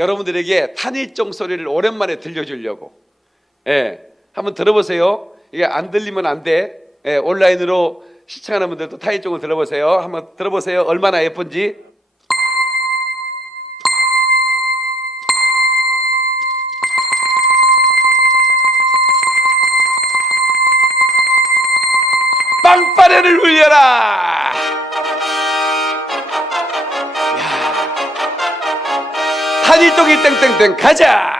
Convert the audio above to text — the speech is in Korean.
여러분들에게 탄일종 소리를 오랜만에 들려주려고. 예, 한번 들어보세요. 이게 안 들리면 안 돼. 예, 온라인으로 시청하는 분들도 탄일종을 들어보세요. 한번 들어보세요. 얼마나 예쁜지. 빵빠레를 울려라. 한일동이 땡땡땡 가자.